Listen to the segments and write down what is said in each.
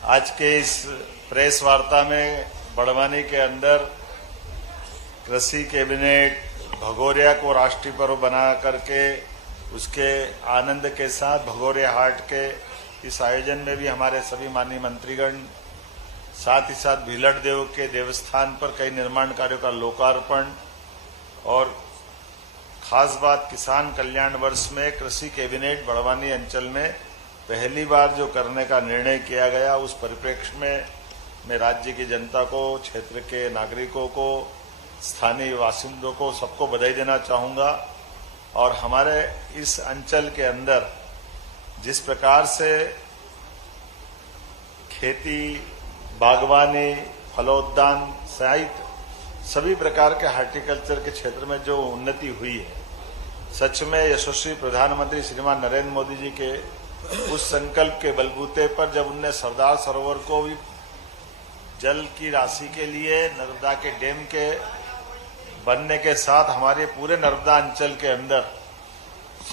आज के इस प्रेस वार्ता में बड़वानी के अंदर कृषि कैबिनेट भगोरिया को राष्ट्रीय पर्व बना करके उसके आनंद के साथ भगोरिया हाट के इस आयोजन में भी हमारे सभी माननीय मंत्रीगण, साथ ही साथ भीलट देव के देवस्थान पर कई निर्माण कार्यों का लोकार्पण और खास बात किसान कल्याण वर्ष में कृषि कैबिनेट बड़वानी अंचल में पहली बार जो करने का निर्णय किया गया, उस परिप्रेक्ष्य में मैं राज्य की जनता को, क्षेत्र के नागरिकों को, स्थानीय बासिंदों को सबको बधाई देना चाहूंगा। और हमारे इस अंचल के अंदर जिस प्रकार से खेती, बागवानी, फलोद्यान सहित सभी प्रकार के हार्टिकल्चर के क्षेत्र में जो उन्नति हुई है, सच में यशस्वी प्रधानमंत्री श्रीमान नरेंद्र मोदी जी के उस संकल्प के बलबूते पर जब उनने सरदार सरोवर को भी जल की राशि के लिए नर्मदा के डैम के बनने के साथ हमारे पूरे नर्मदा अंचल के अंदर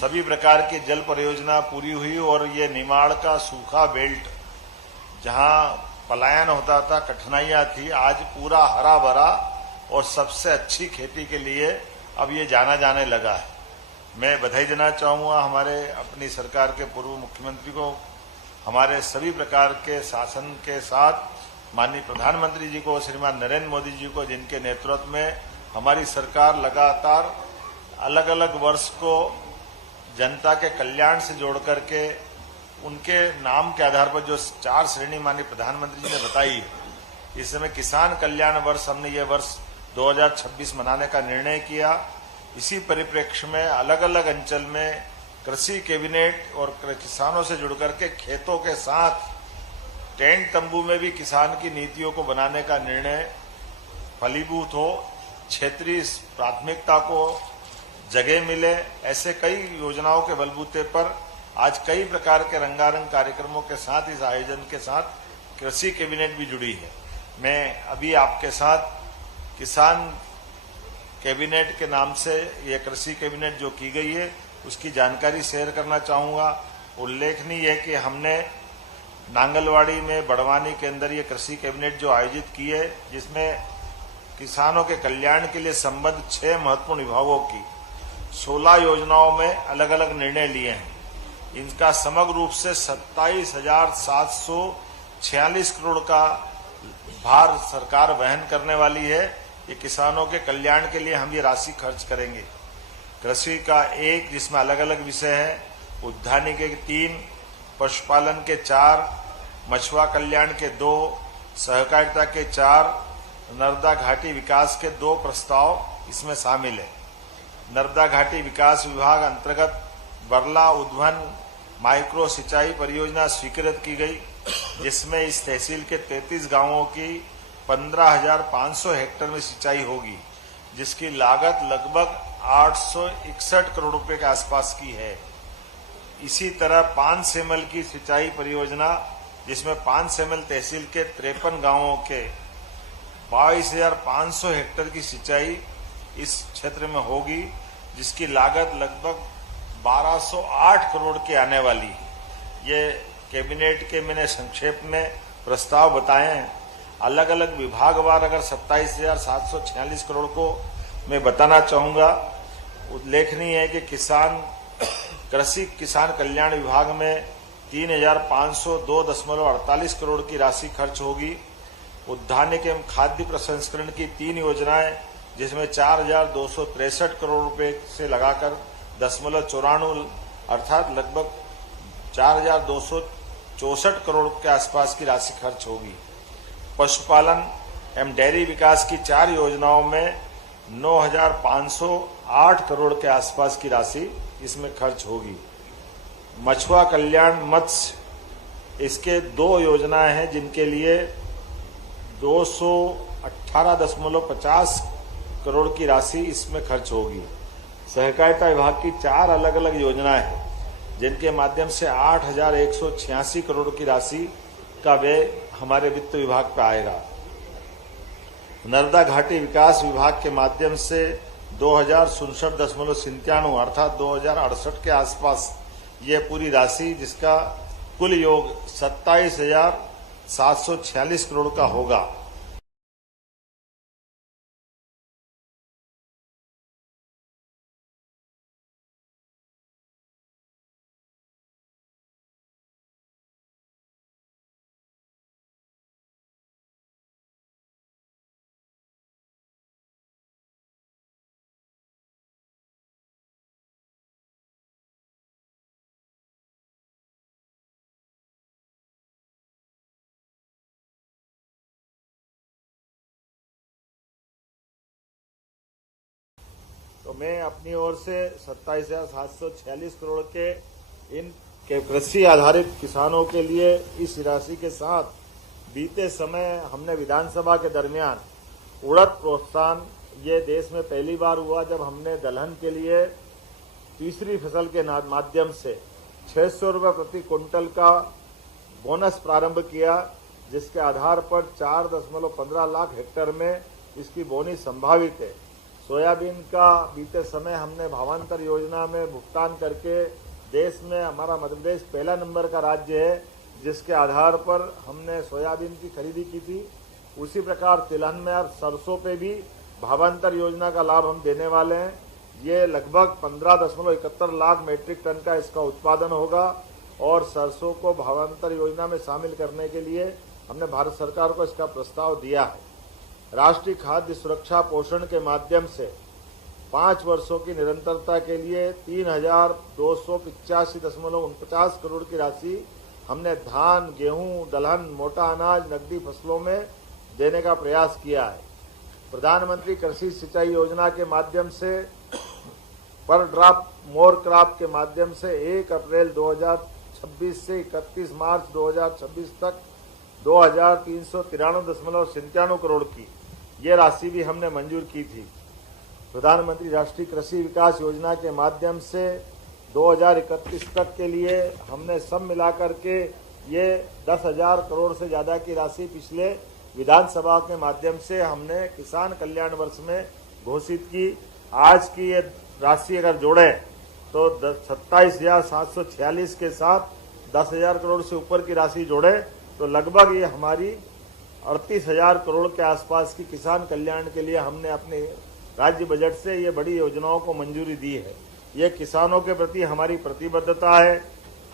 सभी प्रकार की जल परियोजना पूरी हुई और ये निमाड़ का सूखा बेल्ट जहां पलायन होता था, कठिनाइयां थी, आज पूरा हरा भरा और सबसे अच्छी खेती के लिए अब ये जाना जाने लगा है। मैं बधाई देना चाहूंगा हमारे अपनी सरकार के पूर्व मुख्यमंत्री को, हमारे सभी प्रकार के शासन के साथ माननीय प्रधानमंत्री जी को, श्रीमान नरेंद्र मोदी जी को, जिनके नेतृत्व में हमारी सरकार लगातार अलग अलग वर्ष को जनता के कल्याण से जोड़ करके उनके नाम के आधार पर जो 4 श्रेणी माननीय प्रधानमंत्री जी ने बताई, इस समय किसान कल्याण वर्ष हमने ये वर्ष 2026 मनाने का निर्णय किया। इसी परिप्रेक्ष्य में अलग अलग अंचल में कृषि कैबिनेट और किसानों से जुड़कर के खेतों के साथ टेंट तंबू में भी किसान की नीतियों को बनाने का निर्णय फलीभूत हो, क्षेत्रीय प्राथमिकता को जगह मिले, ऐसे कई योजनाओं के बलबूते पर आज कई प्रकार के रंगारंग कार्यक्रमों के साथ इस आयोजन के साथ कृषि कैबिनेट भी जुड़ी है। मैं अभी आपके साथ किसान कैबिनेट के नाम से ये कृषि कैबिनेट जो की गई है उसकी जानकारी शेयर करना चाहूंगा। उल्लेखनीय है कि हमने नांगलवाड़ी में बड़वानी के अंदर ये कृषि कैबिनेट जो आयोजित की है, जिसमें किसानों के कल्याण के लिए संबद्ध 6 महत्वपूर्ण विभागों की 16 योजनाओं में अलग अलग निर्णय लिए हैं। इनका समग्र रूप से 27,746 करोड़ का भार सरकार वहन करने वाली है। ये किसानों के कल्याण के लिए हम ये राशि खर्च करेंगे। कृषि का 1, जिसमें अलग अलग विषय हैं, उद्यानिकी के 3, पशुपालन के 4, मछुआ कल्याण के 2, सहकारिता के 4, नर्मदा घाटी विकास के 2 प्रस्ताव इसमें शामिल है। नर्मदा घाटी विकास विभाग अंतर्गत बरला उद्वन माइक्रो सिंचाई परियोजना स्वीकृत की गई, जिसमें इस तहसील के 33 गांवों की 15,500 हेक्टेयर में सिंचाई होगी, जिसकी लागत लगभग 861 करोड़ रुपए के आसपास की है। इसी तरह 5 सेमल की सिंचाई परियोजना, जिसमें 5 सेमल तहसील के 53 गांवों के 22,500 हेक्टेयर की सिंचाई इस क्षेत्र में होगी, जिसकी लागत लगभग 1208 करोड़ की आने वाली है। ये कैबिनेट के मैंने संक्षेप में प्रस्ताव बताए हैं। अलग अलग विभागवार अगर 27,746 करोड़ को मैं बताना चाहूंगा। उल्लेखनीय है कि किसान कल्याण विभाग में 3,502.48 करोड़ की राशि खर्च होगी। उद्यानिकी एवं खाद्य प्रसंस्करण की 3 योजनाएं, जिसमें 4,263 करोड़ रुपए से लगाकर 0.94 अर्थात लगभग 4,264 करोड़ के आसपास की राशि खर्च होगी। पशुपालन एवं डेयरी विकास की 4 योजनाओं में 9,508 करोड़ के आसपास की राशि इसमें खर्च होगी। मछुआ कल्याण मत्स्य, इसके 2 योजनाएं हैं, जिनके लिए 218.50 करोड़ की राशि इसमें खर्च होगी। सहकारिता विभाग की 4 अलग अलग योजनाएं हैं, जिनके माध्यम से 8,186 करोड़ की राशि का व्यय हमारे वित्त विभाग पे आएगा। नर्मदा घाटी विकास विभाग के माध्यम से 2067.97 अर्थात 2068 के आसपास ये पूरी राशि, जिसका कुल योग 746 करोड़ का होगा। तो मैं अपनी ओर से 27,746 करोड़ के इन कृषि आधारित किसानों के लिए इस राशि के साथ बीते समय हमने विधानसभा के दरमियान उड़द प्रोत्साहन, ये देश में पहली बार हुआ जब हमने दलहन के लिए तीसरी फसल के माध्यम से 600 रुपये प्रति क्विंटल का बोनस प्रारंभ किया, जिसके आधार पर 4.15 लाख हेक्टेयर में इसकी बोनी संभावित है। सोयाबीन का बीते समय हमने भावांतर योजना में भुगतान करके देश में हमारा मध्य प्रदेश पहला नंबर का राज्य है, जिसके आधार पर हमने सोयाबीन की खरीदी की थी। उसी प्रकार तिलहन में और सरसों पे भी भावांतर योजना का लाभ हम देने वाले हैं। ये लगभग 15.71 लाख मीट्रिक टन का इसका उत्पादन होगा और सरसों को भावांतर योजना में शामिल करने के लिए हमने भारत सरकार को इसका प्रस्ताव दिया है। राष्ट्रीय खाद्य सुरक्षा पोषण के माध्यम से 5 वर्षों की निरंतरता के लिए 3,285.49 करोड़ की राशि हमने धान, गेहूं, दलहन, मोटा अनाज, नकदी फसलों में देने का प्रयास किया है। प्रधानमंत्री कृषि सिंचाई योजना के माध्यम से पर ड्रॉप मोर क्रॉप के माध्यम से 1 अप्रैल 2026 से 31 मार्च 2026 तक 2,393.97 करोड़ की ये राशि भी हमने मंजूर की थी। प्रधानमंत्री राष्ट्रीय कृषि विकास योजना के माध्यम से 2031 तक के लिए हमने सब मिलाकर के ये 10,000 करोड़ से ज़्यादा की राशि पिछले विधानसभा के माध्यम से हमने किसान कल्याण वर्ष में घोषित की। आज की ये राशि अगर जोड़े तो 27,746 के साथ 10,000 करोड़ से ऊपर की राशि जोड़े तो लगभग ये हमारी 38,000 करोड़ के आसपास की किसान कल्याण के लिए हमने अपने राज्य बजट से ये बड़ी योजनाओं को मंजूरी दी है। ये किसानों के प्रति हमारी प्रतिबद्धता है,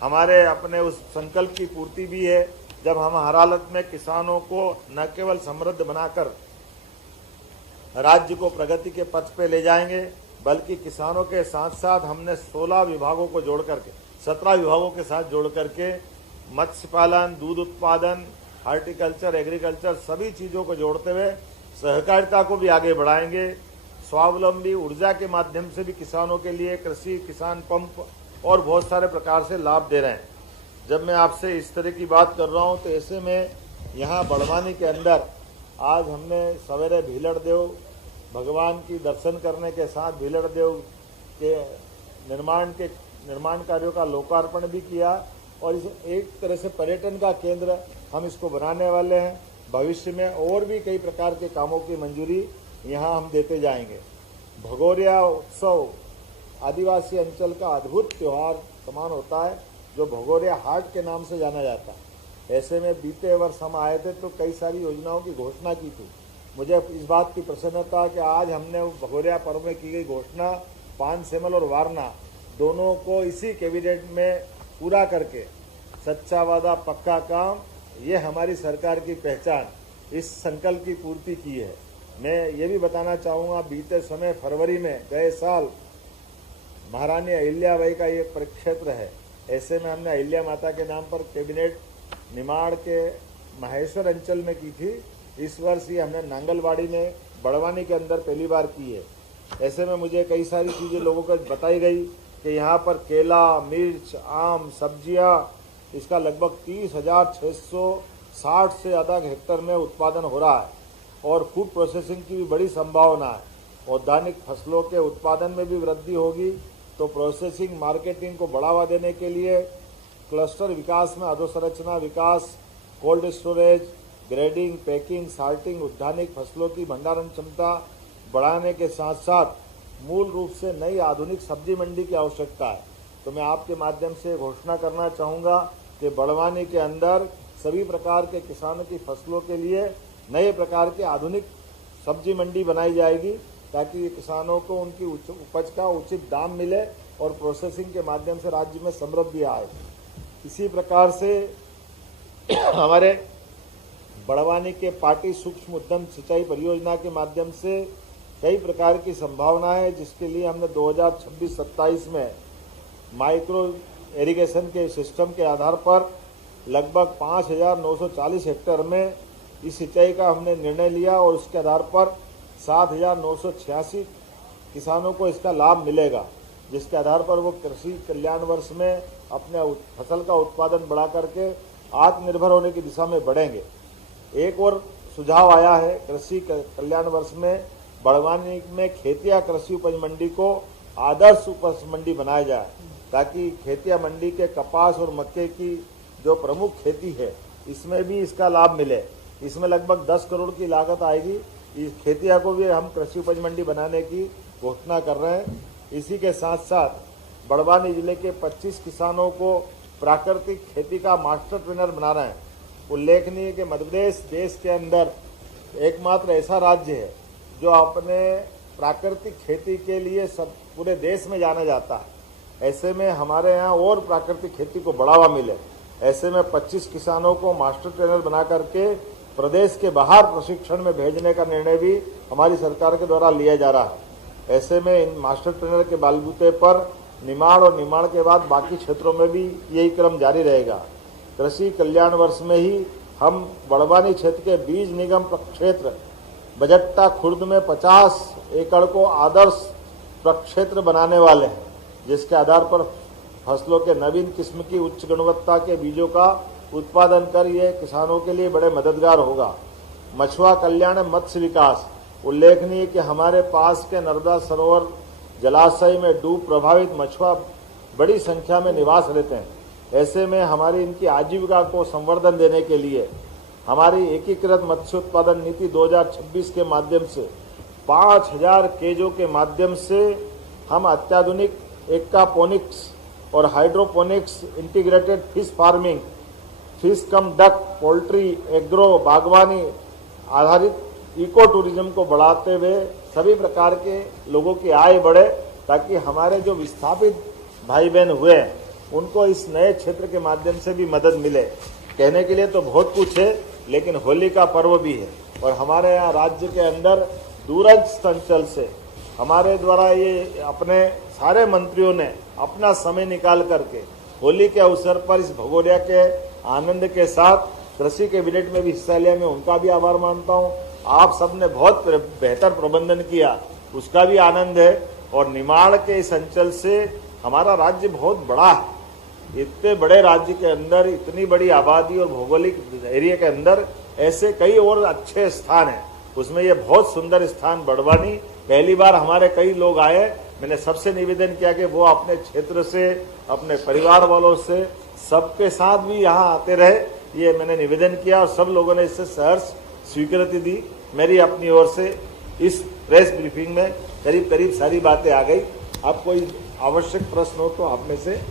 हमारे अपने उस संकल्प की पूर्ति भी है जब हम हर हालत में किसानों को न केवल समृद्ध बनाकर राज्य को प्रगति के पथ पे ले जाएंगे, बल्कि किसानों के साथ साथ हमने 16 विभागों को जोड़ करके 17 विभागों के साथ जोड़ करके मत्स्य पालन, दूध उत्पादन, हार्टिकल्चर, एग्रीकल्चर सभी चीज़ों को जोड़ते हुए सहकारिता को भी आगे बढ़ाएंगे। स्वावलंबी ऊर्जा के माध्यम से भी किसानों के लिए कृषि किसान पंप और बहुत सारे प्रकार से लाभ दे रहे हैं। जब मैं आपसे इस तरह की बात कर रहा हूं तो ऐसे में यहाँ बड़वानी के अंदर आज हमने सवेरे भीलड़ देव भगवान की दर्शन करने के साथ भीलड़ देव के निर्माण कार्यों का लोकार्पण भी किया और इस एक तरह से पर्यटन का केंद्र हम इसको बनाने वाले हैं। भविष्य में और भी कई प्रकार के कामों की मंजूरी यहाँ हम देते जाएंगे। भगोरिया उत्सव आदिवासी अंचल का अद्भुत त्यौहार समान होता है जो भगोरिया हाट के नाम से जाना जाता है। ऐसे में बीते वर्ष हम आए थे तो कई सारी योजनाओं की घोषणा की थी। मुझे इस बात की प्रसन्नता कि आज हमने भगोरिया पर्व में की गई घोषणा पान सेमल और वारना दोनों को इसी कैबिनेट में पूरा करके सच्चा वादा पक्का काम, ये हमारी सरकार की पहचान, इस संकल्प की पूर्ति की है। मैं ये भी बताना चाहूँगा बीते समय फरवरी में गए साल महारानी अहिल्याबाई का ये परिक्षेत्र है। ऐसे में हमने अहिल्या माता के नाम पर कैबिनेट निमाड़ के महेश्वर अंचल में की थी। इस वर्ष ये हमने नांगलवाड़ी में बड़वानी के अंदर पहली बार की है। ऐसे में मुझे कई सारी चीज़ें लोगों को बताई गई कि यहाँ पर केला, मिर्च, आम, सब्जियाँ इसका लगभग 30,660 से ज़्यादा हेक्टेयर में उत्पादन हो रहा है और फूड प्रोसेसिंग की भी बड़ी संभावना है। औद्यानिक फसलों के उत्पादन में भी वृद्धि होगी तो प्रोसेसिंग मार्केटिंग को बढ़ावा देने के लिए क्लस्टर विकास में अधोसंरचना विकास, cold storage, grading, packing, salting, औद्यानिक फसलों की भंडारण क्षमता बढ़ाने के साथ साथ मूल रूप से नई आधुनिक सब्जी मंडी की आवश्यकता है। तो मैं आपके माध्यम से घोषणा करना चाहूँगा कि बड़वानी के अंदर सभी प्रकार के किसानों की फसलों के लिए नए प्रकार के आधुनिक सब्जी मंडी बनाई जाएगी, ताकि किसानों को उनकी उपज का उचित दाम मिले और प्रोसेसिंग के माध्यम से राज्य में समृद्धि आए। इसी प्रकार से हमारे बड़वानी के पाटी सूक्ष्म उद्यम सिंचाई परियोजना के माध्यम से कई प्रकार की संभावनाएं है, जिसके लिए हमने 2026-27 में माइक्रो इरिगेशन के सिस्टम के आधार पर लगभग 5,940 हेक्टेयर में इस सिंचाई का हमने निर्णय लिया और उसके आधार पर 7,986 किसानों को इसका लाभ मिलेगा, जिसके आधार पर वो कृषि कल्याण वर्ष में अपने फसल का उत्पादन बढ़ा करके आत्मनिर्भर होने की दिशा में बढ़ेंगे। एक और सुझाव आया है, कृषि कल्याण वर्ष में बड़वानी में खेतिया कृषि उपज मंडी को आदर्श उपज मंडी बनाया जाए, ताकि खेतिया मंडी के कपास और मक्के की जो प्रमुख खेती है इसमें भी इसका लाभ मिले। इसमें लगभग 10 करोड़ की लागत आएगी। इस खेतिया को भी हम कृषि उपज मंडी बनाने की घोषणा कर रहे हैं। इसी के साथ साथ बड़वानी जिले के 25 किसानों को प्राकृतिक खेती का मास्टर ट्रेनर बना रहे हैं। उल्लेखनीय कि मध्य प्रदेश देश के अंदर एकमात्र ऐसा राज्य है जो अपने प्राकृतिक खेती के लिए सब पूरे देश में जाना जाता है। ऐसे में हमारे यहाँ और प्राकृतिक खेती को बढ़ावा मिले, ऐसे में 25 किसानों को मास्टर ट्रेनर बना करके प्रदेश के बाहर प्रशिक्षण में भेजने का निर्णय भी हमारी सरकार के द्वारा लिया जा रहा है। ऐसे में इन मास्टर ट्रेनर के बलबूते पर निमाड़ और निमाड़ के बाद बाकी क्षेत्रों में भी यही क्रम जारी रहेगा। कृषि कल्याण वर्ष में ही हम बड़वानी क्षेत्र के बीज निगम प्रक्षेत्र बजट्टा खुर्द में 50 एकड़ को आदर्श प्रक्षेत्र बनाने वाले हैं, जिसके आधार पर फसलों के नवीन किस्म की उच्च गुणवत्ता के बीजों का उत्पादन कर ये किसानों के लिए बड़े मददगार होगा। मछुआ कल्याण मत्स्य विकास, उल्लेखनीय कि हमारे पास के नर्मदा सरोवर जलाशय में डूब प्रभावित मछुआ बड़ी संख्या में निवास रहते हैं। ऐसे में हमारी इनकी आजीविका को संवर्धन देने के लिए हमारी एकीकृत मत्स्य उत्पादन नीति 2026 के माध्यम से 5,000 केजों के माध्यम से हम अत्याधुनिक एक्वापोनिक्स और hydroponics integrated fish farming, fish cum duck, poultry, agro, बागवानी आधारित इको टूरिज्म को बढ़ाते हुए सभी प्रकार के लोगों की आय बढ़े, ताकि हमारे जो विस्थापित भाई बहन हुए हैं उनको इस नए क्षेत्र के माध्यम से भी मदद मिले। कहने के लिए तो बहुत कुछ है, लेकिन होली का पर्व भी है और हमारे यहाँ राज्य के अंदर दूरस्थ अंचल से हमारे द्वारा ये अपने सारे मंत्रियों ने अपना समय निकाल करके होली के अवसर पर इस भगोरिया के आनंद के साथ कृषि कैबिनेट में भी हिस्सा लिया। मैं उनका भी आभार मानता हूँ। आप सबने बहुत बेहतर प्रबंधन किया, उसका भी आनंद है। और निमाड़ के इस अंचल से हमारा राज्य बहुत बड़ा है। इतने बड़े राज्य के अंदर इतनी बड़ी आबादी और भौगोलिक एरिया के अंदर ऐसे कई और अच्छे स्थान हैं, उसमें ये बहुत सुंदर स्थान बड़वानी। पहली बार हमारे कई लोग आए, मैंने सबसे निवेदन किया कि वो अपने क्षेत्र से, अपने परिवार वालों से, सबके साथ भी यहाँ आते रहे, ये मैंने निवेदन किया और सब लोगों ने इससे सहर्ष स्वीकृति दी। मेरी अपनी ओर से इस प्रेस ब्रीफिंग में करीब करीब सारी बातें आ गई। अब कोई आवश्यक प्रश्न हो तो आप में से,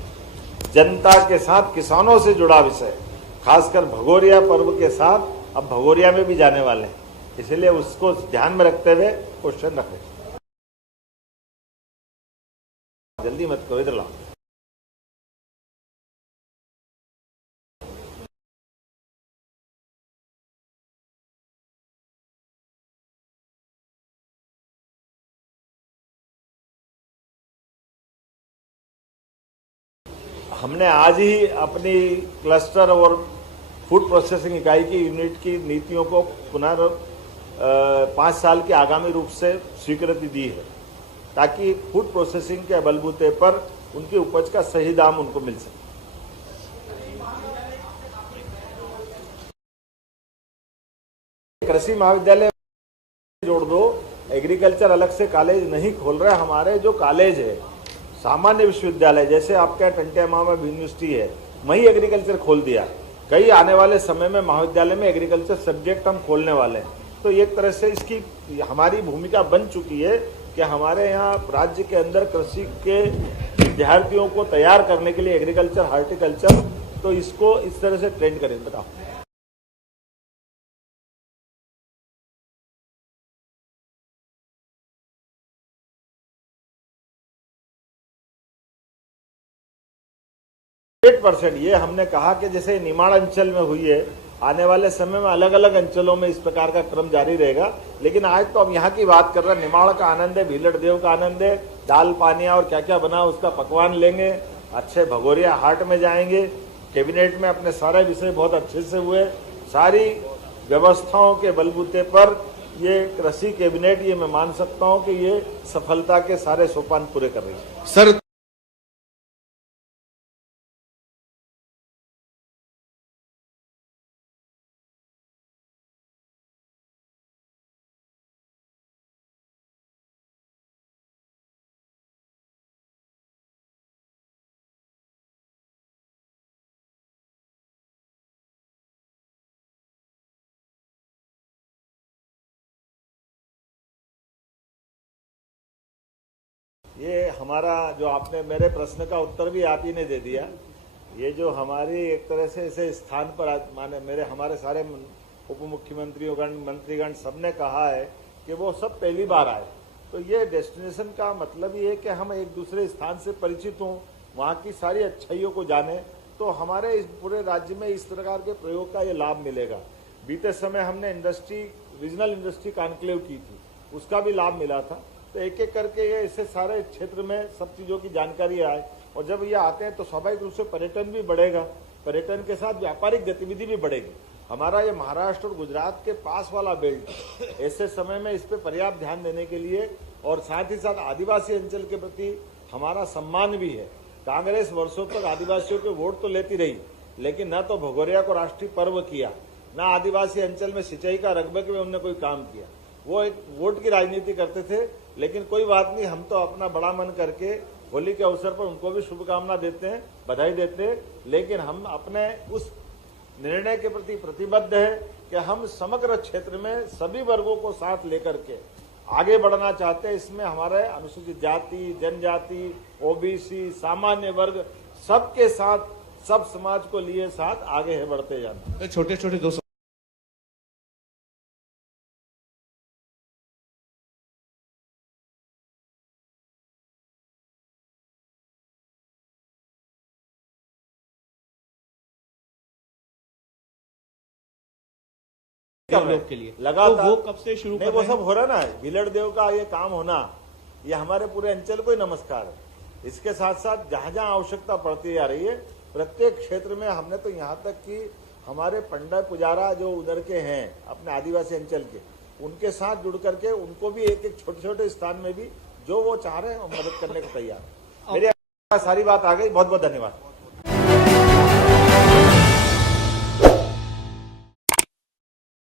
जनता के साथ किसानों से जुड़ा विषय, खासकर भगोरिया पर्व के साथ अब भगोरिया में भी जाने वाले हैं, इसलिए उसको ध्यान में रखते हुए क्वेश्चन रखें। जल्दी मत करो, इधर लाओ। हमने आज ही अपनी क्लस्टर और फूड प्रोसेसिंग इकाई की यूनिट की नीतियों को पुनः 5 साल के आगामी रूप से स्वीकृति दी है, ताकि फूड प्रोसेसिंग के बलबूते पर उनकी उपज का सही दाम उनको मिल सके। कृषि महाविद्यालय जोड़ दो, एग्रीकल्चर अलग से कॉलेज नहीं खोल रहे। हमारे जो कॉलेज है, सामान्य विश्वविद्यालय जैसे आपके टंटियामा में यूनिवर्सिटी है, वही एग्रीकल्चर खोल दिया। कई आने वाले समय में महाविद्यालय में एग्रीकल्चर सब्जेक्ट हम खोलने वाले हैं। तो एक तरह से इसकी हमारी भूमिका बन चुकी है कि हमारे यहाँ राज्य के अंदर कृषि के विद्यार्थियों को तैयार करने के लिए एग्रीकल्चर, हार्टिकल्चर, तो इसको इस तरह से ट्रेन करें। बताओ। 100% ये हमने कहा कि जैसे निमाड़ अंचल में हुई है, आने वाले समय में अलग अलग अंचलों में इस प्रकार का क्रम जारी रहेगा। लेकिन आज तो हम यहाँ की बात कर रहे हैं, निमाड़ का आनंद है, भीलड़ देव का आनंद है, दाल पानिया और क्या क्या बना उसका पकवान लेंगे, अच्छे भगोरिया हाट में जाएंगे। कैबिनेट में अपने सारे विषय बहुत अच्छे से हुए, सारी व्यवस्थाओं के बलबूते पर ये कृषि कैबिनेट, ये मैं मान सकता हूँ कि ये सफलता के सारे सोपान पूरे कर रही है। सर, ये हमारा जो आपने मेरे प्रश्न का उत्तर भी आप ही ने दे दिया। ये जो हमारी एक तरह से इसे स्थान पर माने मेरे हमारे सारे उप मुख्यमंत्रीगण मंत्रीगण सबने कहा है कि वो सब पहली बार आए, तो ये डेस्टिनेशन का मतलब ये है कि हम एक दूसरे स्थान से परिचित हों, वहाँ की सारी अच्छाइयों को जाने, तो हमारे इस पूरे राज्य में इस प्रकार के प्रयोग का ये लाभ मिलेगा। बीते समय हमने रीजनल इंडस्ट्री कॉन्क्लेव की थी, उसका भी लाभ मिला था। तो एक एक करके ये इससे सारे क्षेत्र में सब चीज़ों की जानकारी आए, और जब ये आते हैं तो स्वाभाविक रूप से पर्यटन भी बढ़ेगा, पर्यटन के साथ व्यापारिक गतिविधि भी बढ़ेगी। हमारा ये महाराष्ट्र और गुजरात के पास वाला बेल्ट, ऐसे समय में इस पर पर्याप्त ध्यान देने के लिए, और साथ ही साथ आदिवासी अंचल के प्रति हमारा सम्मान भी है। कांग्रेस वर्षों तक आदिवासियों के वोट तो लेती रही, लेकिन न तो भगोरिया को राष्ट्रीय पर्व किया, न आदिवासी अंचल में सिंचाई का रकबे में उन्होंने कोई काम किया। वो एक वोट की राजनीति करते थे। लेकिन कोई बात नहीं, हम तो अपना बड़ा मन करके होली के अवसर पर उनको भी शुभकामना देते हैं, बधाई देते हैं। लेकिन हम अपने उस निर्णय के प्रति प्रतिबद्ध है कि हम समग्र क्षेत्र में सभी वर्गों को साथ लेकर के आगे बढ़ना चाहते हैं। इसमें हमारे अनुसूचित जाति, जनजाति, ओबीसी, सामान्य वर्ग, सबके साथ, सब समाज को लिए साथ आगे है बढ़ते जाना। छोटे छोटे दो के लिए लगातार तो वो कब से शुरू नहीं, वो सब हो रहा ना, भीलड़ देव का ये काम होना, ये हमारे पूरे अंचल को ही नमस्कार है। इसके साथ साथ जहां जहां आवश्यकता पड़ती जा रही है, प्रत्येक क्षेत्र में हमने तो यहाँ तक कि हमारे पंडित पुजारा जो उधर के हैं अपने आदिवासी अंचल के, उनके साथ जुड़ करके उनको भी एक एक छोटे छोटे स्थान में भी जो वो चाह रहे हैं मदद करने को तैयार है। मेरी सारी बात आ गई। बहुत बहुत धन्यवाद।